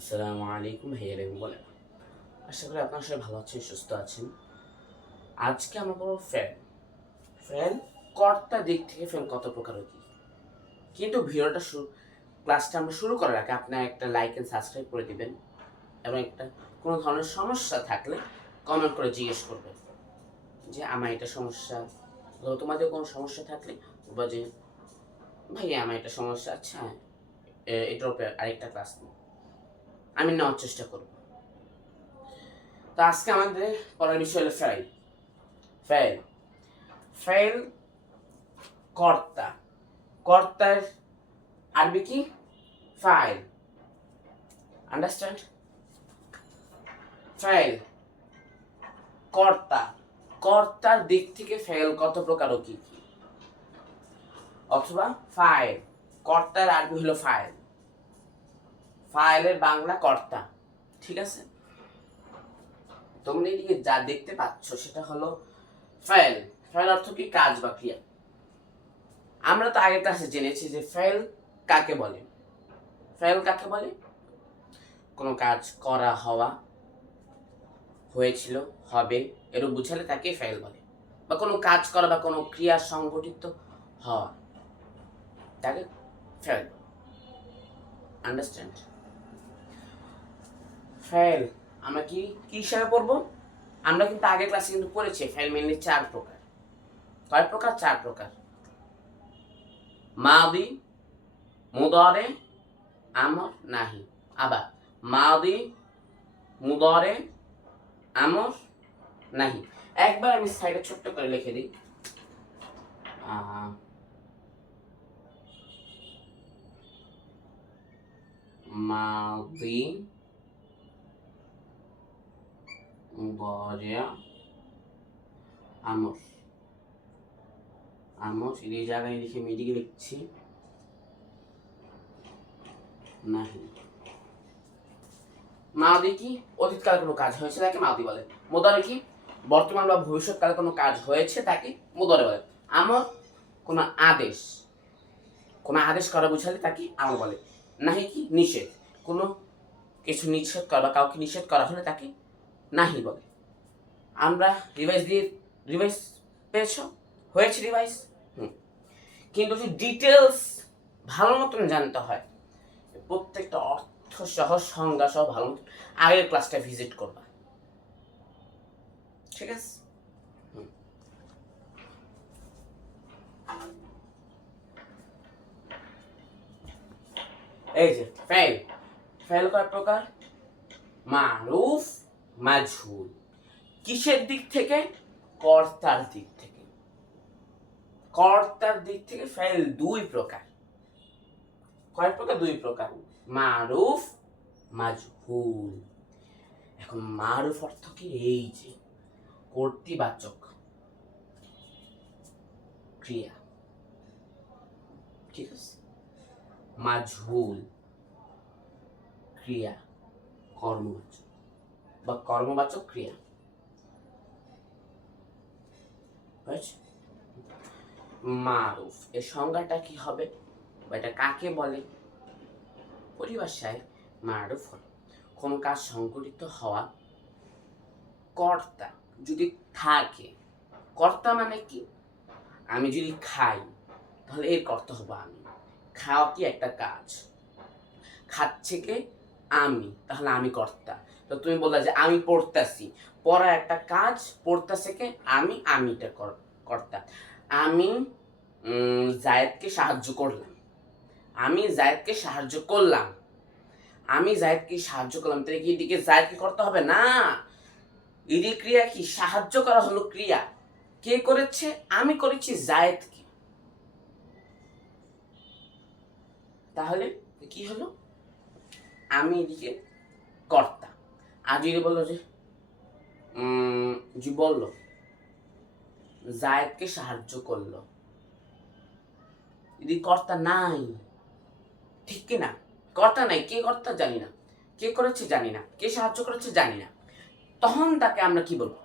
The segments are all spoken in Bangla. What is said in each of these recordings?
আসসালামু আলাইকুম ভাইয়া বলেন। আশা করি আপনার সবাই ভালো আছেন, সুস্থ আছেন। আজকে আমরা বলবো ফ্যান। ফ্যান কর্তার দিক থেকে ফ্যান কত প্রকার ও কি। কিন্তু ভিডিওটা ক্লাসটা আমরা শুরু করার আগে আপনার একটা লাইক এন্ড সাবস্ক্রাইব করে দিবেন এবং একটা কোনো ধরনের সমস্যা থাকলে কমেন্ট করে জিজ্ঞেস করবেন যে আমার এটা সমস্যা, অথবা তোমাদের কোনো সমস্যা থাকলে বলবা যে ভাইয়া আমার এটা সমস্যা, আচ্ছা এটার উপরে আরেকটা ক্লাস নিই, আমি নেওয়ার চেষ্টা করব। তো আজকে আমাদের পড়ার বিষয় হলো ফাইল। ফাইল ফাইল কর্তা। কর্তার আরবি কি? ফাইল। আন্ডারস্ট্যান্ড? ফাইল কর্তা। কর্তার দিক থেকে ফাইল কত প্রকার ও কি কি, অথবা ফাইল কর্তার আরবি হলো ফাইল। ফাইলের বাংলা কর্তা। ঠিক আছে, তোমরা এদিকে যা দেখতে পাচ্ছ সেটা হলো ফাইল। ফাইল অর্থ কি? কাজ বা ক্রিয়া। আমরা তো আগের ক্লাসে জেনেছি যে ফাইল কাকে বলে। ফাইল কাকে বলে? কোনো কাজ করা, হওয়া, হয়েছিল, হবে এরূপ বুঝালে তাকে ফাইল বলে। বা কোনো কাজ করা বা কোনো ক্রিয়া সংঘটিত হওয়া তাকে ফাইল। আন্ডারস্ট্যান্ড? ফাইল আমরা কি কি হিসাবে পড়বো? আমরা কিন্তু আগের ক্লাসে কিন্তু পড়েছি ফাইল মেনলি 4 প্রকার। কয় প্রকার? 4 প্রকার। মাদি, মুদারে, আমর, নাহি। আবার মাদি, মুদারে, আমর, নাহি। একবার আমি সাইডে ছোট্ট করে লিখে দিই। মাদি, মুদারে, আমর। আমর এই জায়গায় লিখে মিডিকে লিখছি, নাহি। মাদি কি? অতীতকালে কোনো কাজ হয়েছে তাকে মাদি বলে। মুদারে কি? বর্তমান বা ভবিষ্যৎকালে কোনো কাজ হয়েছে তাকে মুদারে বলে। আমর কোনো আদেশ, কোনো আদেশ করা বুঝালে তাকে আমর বলে। নাহি কি? নিষেধ, কোনো কিছু নিষেধ করা বা কাউকে নিষেধ করা হলে তাকে নাহি বলে। আমরা রিভাইজ পেয়েছো? হয়েছে রিভাইজ? কিন্তু যদি ডিটেলস ভালো মতন জানতে হয়, প্রত্যেকটা অর্থ সহ সংজ্ঞা সহ ভালো মতন আগের ক্লাসটা ভিজিট করবা। ঠিক আছে? এই যে ফাইল। ফাইল কয় প্রকার? মারুফ, মাজহুল। কিসের দিক থেকে? কর্তার দিক থেকে। কর্তার দিক থেকে ফাইল 2 প্রকার। কয় প্রকার? 2 প্রকার। মারুফ, মাজহুল। এখন মারুফ অর্থ কি? এই যে কর্তৃবাচক ক্রিয়া। ঠিক আছে? মাজহুল ক্রিয়া, কর্মবাচক বা কর্মবাচক ক্রিয়া। মারুফ এর সংজ্ঞাটা কি হবে বা এটা কাকে বলে? পরিভাষায় মারুফ হলো কোন কাজ সংঘটিত হওয়া কর্তা যদি থাকে। কর্তা মানে কি? আমি যদি খাই তাহলে এর কর্তা হবো আমি। খাওয়া কি একটা কাজ, খাচ্ছে কে? আমি, তাহলে আমি কর্তা। তো তুমি বললা যে আমি পড়তাছি, পড়া একটা কাজ, পড়তাছে কে? আমি, আমিটা কর্তা। আমি জায়েদকে সাহায্য করলাম, আমি জায়েদকে সাহায্য করলাম, আমি জায়েদকে সাহায্য করলাম, তাহলে কি এদিকে জায়েদকে করতে হবে না? এদিকে ক্রিয়া কি? সাহায্য করা হলো ক্রিয়া। কে করেছে? আমি করেছি জায়েদকে। তাহলে কি হলো? আমি এদিকে কর্তা। আর যদি বললো যে বললো জায়েদকে সাহায্য করলো, এদিকে কর্তা নাই। ঠিক কি না? কর্তা নাই। কে কর্তা? জানি না। কে করেছে? জানি না। কে সাহায্য করেছে? জানি না। তখন তাকে আমরা কি বলবো?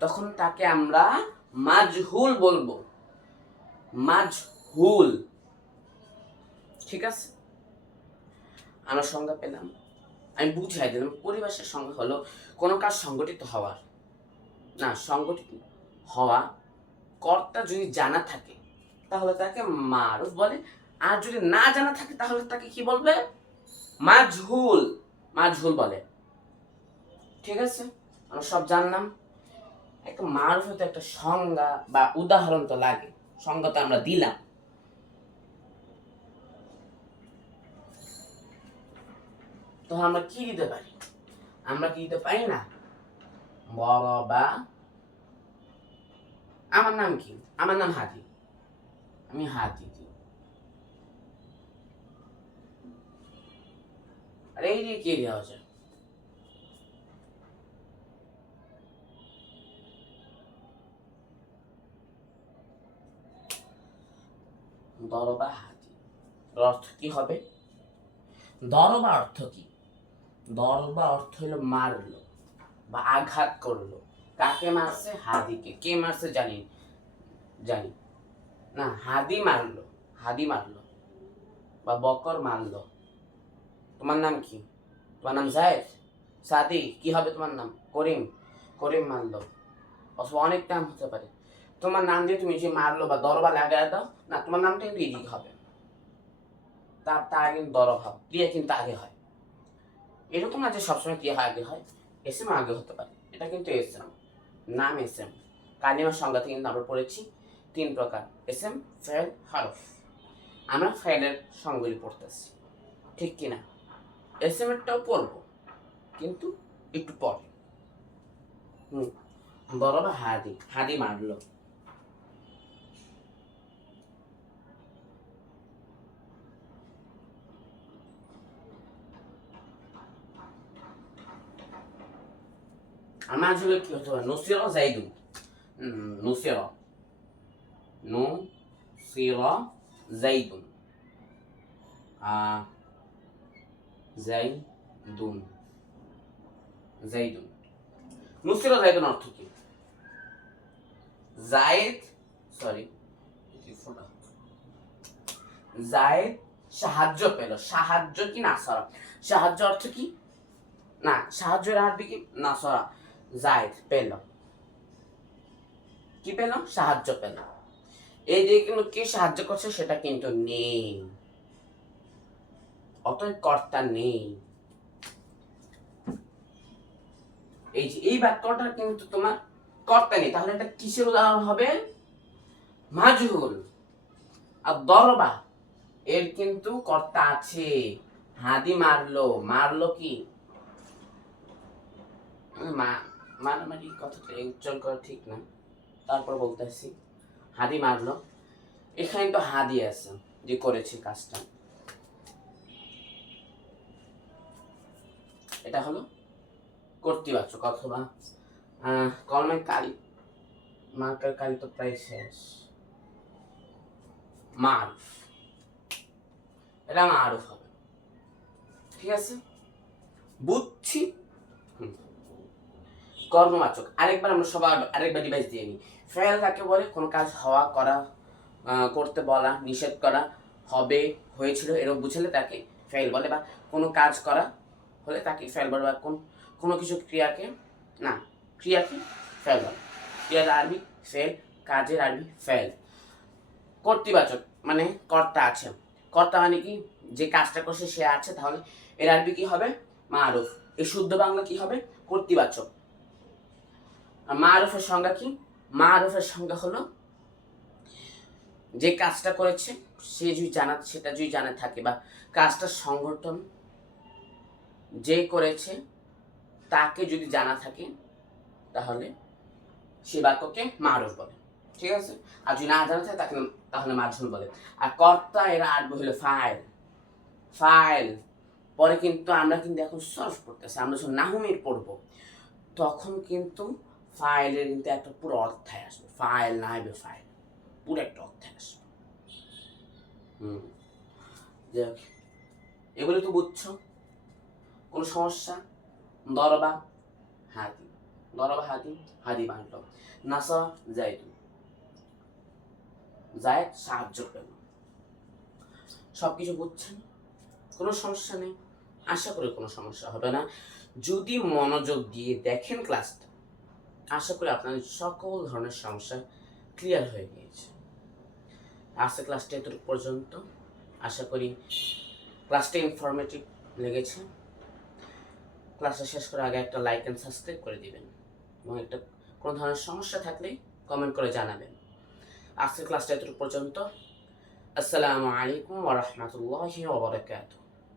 তখন তাকে আমরা মাজহুল বলবো। মাজহুল। ঠিক আছে? আমরা সংজ্ঞা পেলাম। আমি বুঝাই দিলাম। পরিবেশের সংজ্ঞা হলো কোনো কাজ সংগঠিত হওয়ার, না সংগঠিত হওয়া কর্তা যদি জানা থাকে তাহলে তাকে মারুফ বলে, আর যদি না জানা থাকে তাহলে তাকে কি বলবে? মাজহুল। মাজহুল বলে। ঠিক আছে, আমরা সব জানলাম। একটা মারুফে তো একটা সংজ্ঞা বা উদাহরণ তো লাগে, সংজ্ঞা তো আমরা দিলাম। তো আমরা কি দিতে পারি? আমরা কি দিতে পারি না? বরবা, আমার নাম কি? আমার নাম হাদি, আমি হাদি দিই। আর এই দিয়ে কে দেওয়া যায়? দরবা হাদি, অর্থ কি হবে? দরবা অর্থ কি? দরবা অর্থ হলো মারলো বা আঘাত করলো। কাকে মারছে? হাদিকে। কে মারছে জানি জানি না, হাদি মারলো, হাদি মারলো বা বকর মারলো। তোমার নাম কি? তোমার নাম জায়েদ, সাদি, কি হবে তোমার নাম? করিম, করিম মারলো। অথবা অনেক নাম হতে পারে। তোমার নাম দিয়ে তুমি যে মারলো বা দরবা লাগায় দাও, না তোমার নামটা কিন্তু ইদিক হবে, তার কিন্তু দরব হবে, ক্রিয়া কিন্তু আগে হয়। এরকম না যে সবসময় ক্রিয়া আগে হয়, এসএম আগে হতে পারে। এটা কিন্তু এসএম, নাম এসএম। কালিমার সংজ্ঞাতে কিন্তু আমরা পড়েছি 3 প্রকার: এসএম, ফেল, হরফ। আমরা ফেলের সংজ্ঞাগুলি পড়তেছি, ঠিক কিনা? এসএম এরটাও পড়বো কিন্তু একটু পরে। দরবা হাদি, হাদি মারলো। আমার আসলে কি হতে পারে? নসিরা জাইদুন, নসিরা, নসিরা জাইদুন, জাইদুন, জাইদুন। নসিরা জাইদুন অর্থ কি? জায়েদ, সরি, জায়েদ সাহায্য পেল। সাহায্য কি নাসরা? সাহায্য অর্থ কি? না, সাহায্যের আরবি কি? নাসরা। জায়েদ পেল, কি পেল? সাহায্য পেল। এই যে কিন্তু কে সাহায্য করছে সেটা কিন্তু নেই, অতএব কর্তা নেই। এই যে এই বাক্যটা কিন্তু তোমার কর্তা নেই, তাহলে এটা কিসের উদাহরণ হবে? মাজহুল। আর দরবা, এর কিন্তু কর্তা আছে। হাদি মারলো, মারলো কি? মারামারি কথাটা উচ্চারণ করা ঠিক না, তারপর বলতেছি। হাদি মারলো, এখানে তো হাদি আছে যে করেছে কাজটা, এটা হলো কর্তৃবাচক অথবা কলমের কালি, মার্কার কালি তো প্রায় শেষ। মারুফ, এটা মারুফ হবে। ঠিক আছে, বুঝছি। কর্মবাচক, আরেকবার আমরা সবাই আরেকবার ডিভাইস দিয়ে নিই। ফেল কাকে বলে? কোনো কাজ হওয়া, করা, করতে বলা, নিষেধ করা, হবে, হয়েছিল এরকম বুঝলে তাকে ফেল বলে। বা কোনো কাজ করা হলে তাকে ফেল বলে। বা কোনো কিছু ক্রিয়াকে, না ক্রিয়াকে ফেল বলে। ক্রিয়ার আরবি ফেল, কাজের আরবি ফেল। কর্তৃবাচক মানে কর্তা আছে। কর্তা মানে কি? যে কাজটা করছে সে আছে, তাহলে এর আরবি কি হবে? মারুফ। এই শুদ্ধ বাংলা কি হবে? কর্তৃবাচক। আর মারুফের সংজ্ঞা কি? মারুফের সংজ্ঞা হলো যে কাজটা করেছে সে যদি সেটা যদি জানা থাকে, বা কাজটার সংগঠন যে করেছে তাকে যদি জানা থাকে, তাহলে সে বাক্যকে মারুফ বলে। ঠিক আছে, আর যদি না জানা থাকে তাহলে মাজহুল বলে। আর কর্তা এর আরবি হলো ফাইল। ফাইল পরে কিন্তু আমরা কিন্তু এখন সলভ করতেছি, আমরা যখন নাহুমির পড়বো তখন কিন্তু ফাইলের কিন্তু একটা পুরো অধ্যায় আসবে। ফাইল না হবে ফাইল, পুরো একটা অধ্যায় আসবে। যাক, এগুলো তো বুঝছো, কোনো সমস্যা? দরবা হাদি, দরবা হাদি, হাদি বানলো। নাসা জাইদু, জায়েদ সাহায্য পেল। সব কিছু বুঝছেন? কোনো সমস্যা নেই। আশা করি কোনো সমস্যা হবে না। যদি মনোযোগ দিয়ে দেখেন ক্লাসটা, আশা করি আপনাদের সকল ধরনের সমস্যা ক্লিয়ার হয়ে গিয়েছে। আজকের ক্লাসটা এতটুকু পর্যন্ত। আশা করি ক্লাসটা ইনফরমেটিভ লেগেছে। ক্লাসটা শেষ করার আগে একটা লাইক অ্যান্ড সাবস্ক্রাইব করে দিবেন এবং কোনো ধরনের সমস্যা থাকলে কমেন্ট করে জানাবেন। আজকের ক্লাসটা এতটুকু পর্যন্ত। আসসালামু আলাইকুম ওয়া রাহমাতুল্লাহি ওয়া বারাকাতুহু।